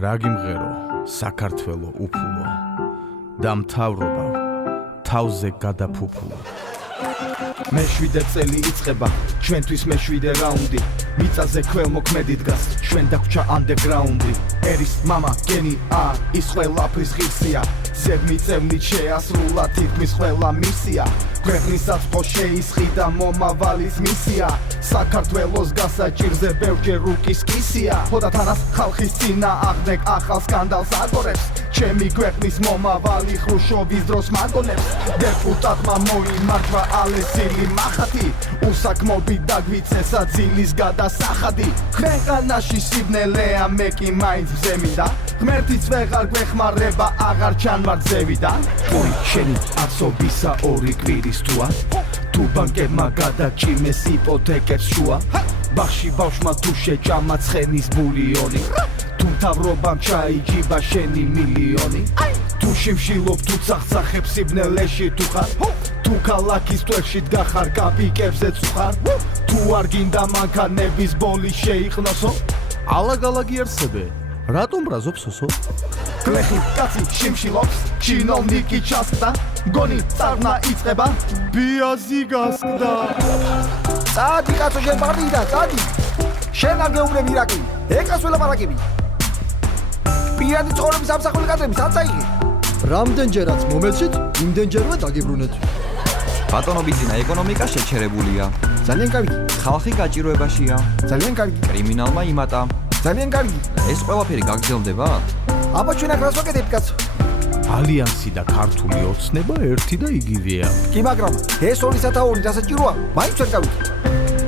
რა გიმღერო საქართველო უფულო და მთავრობა თავზე გადაფუფულო მეშვიდე წელი იწყება ჩვენთვის მეშვიდე რაუნდი მიწაზე ქველმოქმედი დგას ჩვენ დაგვჭა ანდერგრაუნდი ერის მამა გენია ის ყველაფრის ღირსია ზედმიწევნით შეასრულა თითქმის ყველა მისია ქვეყნის საწყო შეისყიდა მომავალის მისია საქართველოს გასაჭირზე ბევრჯერ უკის კისია ხოდა თანას ხალხის წინააღმდეგ ახალ სკანდალს აგორებს ჩემი ქვეყნის მომავალი ხრუშოვის დროს მაგონებს დეპუტატმა მოიმარჯვა ალესილი მახათი უსაქმობი დაგვიწესა ძილის გადასახადი ქვეყანაში სიბნელეა მე კი მაინც მზემიდა ღმერთიც ვეღარ გვეხმარება აღარ ჩანმარცევიდა ორი შენი აცობისა ორი კვირის თუა თუ ბანკებმა გადაჭიმეს იპოთეკებს შუა ბახში ბავშვმა თუ შეჭამა ცხენის ბულიონი თუ მთავრობამ ჩაიჯიბა შენი მილიონი თუ შიმშილობ თუ წახცახებ სიბნელეში თუ ხარ თუ ქალაქის ტვერში დგახარ კაპიკებზე წუხარ თუ არ გინდა მანქანების ბოლი შეიხნოსო ალაგ-ალაგი არსებე რატომ ბრაზობს ოსო გლეხი კაცი შიმშილობს ჩინოვნიკი ჩასკდა გონი წარნა იწყება ბიაზი გასკდა წადი კაცო შენ პარტიიდან წადი შენ არ გეუბნები ირაკლი ეკას ველაპარაკები პირადი ცხოვრების ამსახველი კადრები სად წაიღე რამდენჯერაც მომეცით იმდენჯერვე დაგიბრუნეთ ბატონო ბიძინა ეკონომიკა შეჩერებულია ძალიან კარგი ხალხი გაჭიროებაშია ძალიან კარგი კრიმინალმა იმატა ძალიან კარგი ეს ყველაფერი გაგრძელდება აბა ჩვენ აქ რას ვაკეთებთ კაცო ალიანსი და ქართული ოცნება ერთი და იგივეა კი მაგრამ ეს ორი სათაური დასაჭიროა მაინც ვერ გავიქი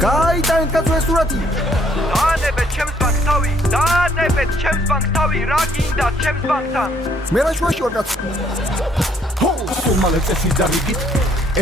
გაიტანეთ კაცო ეს სურათი დაანებეთ ჩემს ბანკს თავი დაანებეთ ჩემს ბანკს თავი რა გინდა ჩემს ბანკთან მე რა შუაში ვარ კაცო ჰო სულ მალე წესი და რიგით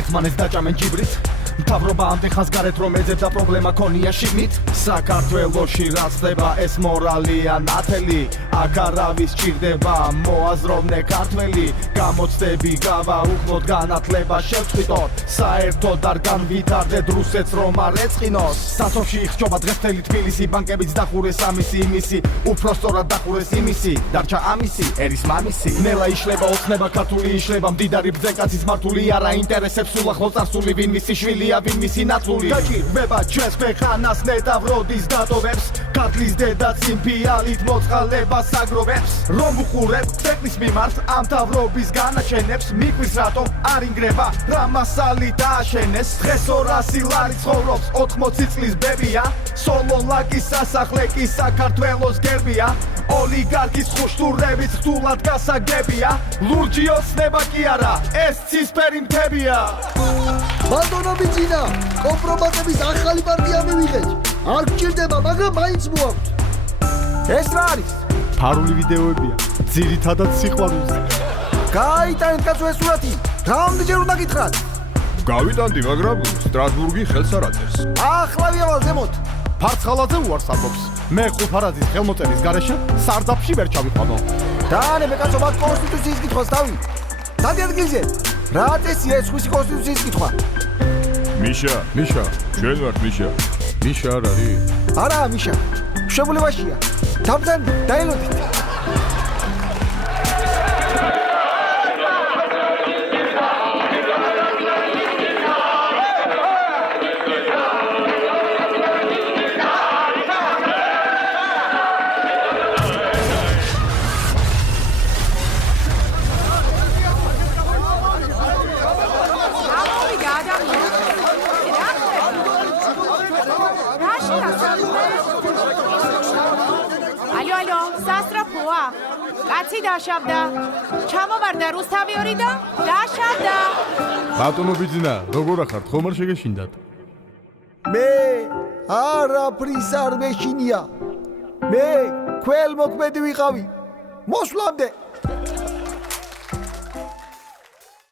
ერთმანეს დაჭამენ ჯიბრით მთავრობა ამდენ ხანს გარეთ რომ ეძებდა პრობლემა ქონია შიგნით საქართველოში რაც ხდება ეს მორალია ნათელი აქ არავის ჭირდება მოაზროვნე ქართველი გამოცდები გავაუხლოთ განათლება შევწყვიტოთ საერთოდ არ განვითარდეთ რუსეთს რომ არ ეწყინოს საცობში იხჯობა დღეს მთელი თბილისი ბანკებიც დახურეს ამისი იმისი უფრო სწორად დახურეს იმისი დარჩა ამისი ერის მამისი ნელა იშლება ოცნება ქართული იშლება მდიდარი ბრძენკაცის მართული არა ინტერესებს სულ ახლო წარსული ვინ მისი შვილი ვინ მისი ნაცვლი გაჭირვება ჩვენს ქვეყანას ნედავროდის დატოვებს ქართლის დედა წინფიალით მოწყალებას აგროვებს რომ უყურებ ქვეყნის მიმართ ამ მთავრობის განაჩენებს მიკვის რატომ არ ინგრება რა მასალი დააშენეს დღეს 200 ლარი ცხოვრობს 80 წლის ბებია სოლოლაკის სასახლე კი საქართველოს გერბია ოლიგარქის ხუშტურებით რთულად გასაგებია ლურჯი ოცნება კი არა ეს ცისფერი მთებია ბატონო ბიძინა კომპრომატების ახალი პარტია მივიღეთ არ გჭირდება მაგრამ მაინც მოაქვთ ეს რა არის ფარული ვიდეოებია ძირითადად სიყვარულზე გაიტანეთ კაცო ეს სურათი რამდენჯერ უნდა გითხრათ გავიტანდი მაგრამ სტრასბურგი ხელს არ აწერს ახლა ვიავალ ზემოთ ფარცხალაძე უარსამბობს მე ხუფარაძის ხელმოწერის გარეშე სარდაფში ვერ ჩავიყვანო დაანებე კაცო მათ კონსტიტუციის კითხვას დავი სადი ადგილზე რა წესია ეს ხვისი კონსტიტუციის კითხვა მიშა ჩვენ ვართ მიშა არ არის არა მიშა მშობლებაშია თავთან დაელოდით კაცი დაშავდა ჩამოვარდა რუსთავი და დაშავდა ბატონო ბიძინა როგორ ახართ ხომ არ შეგეშინდათ მე არაფრის არ მეშინია მე ქველმოქმედი ვიყავი მოსვლამდე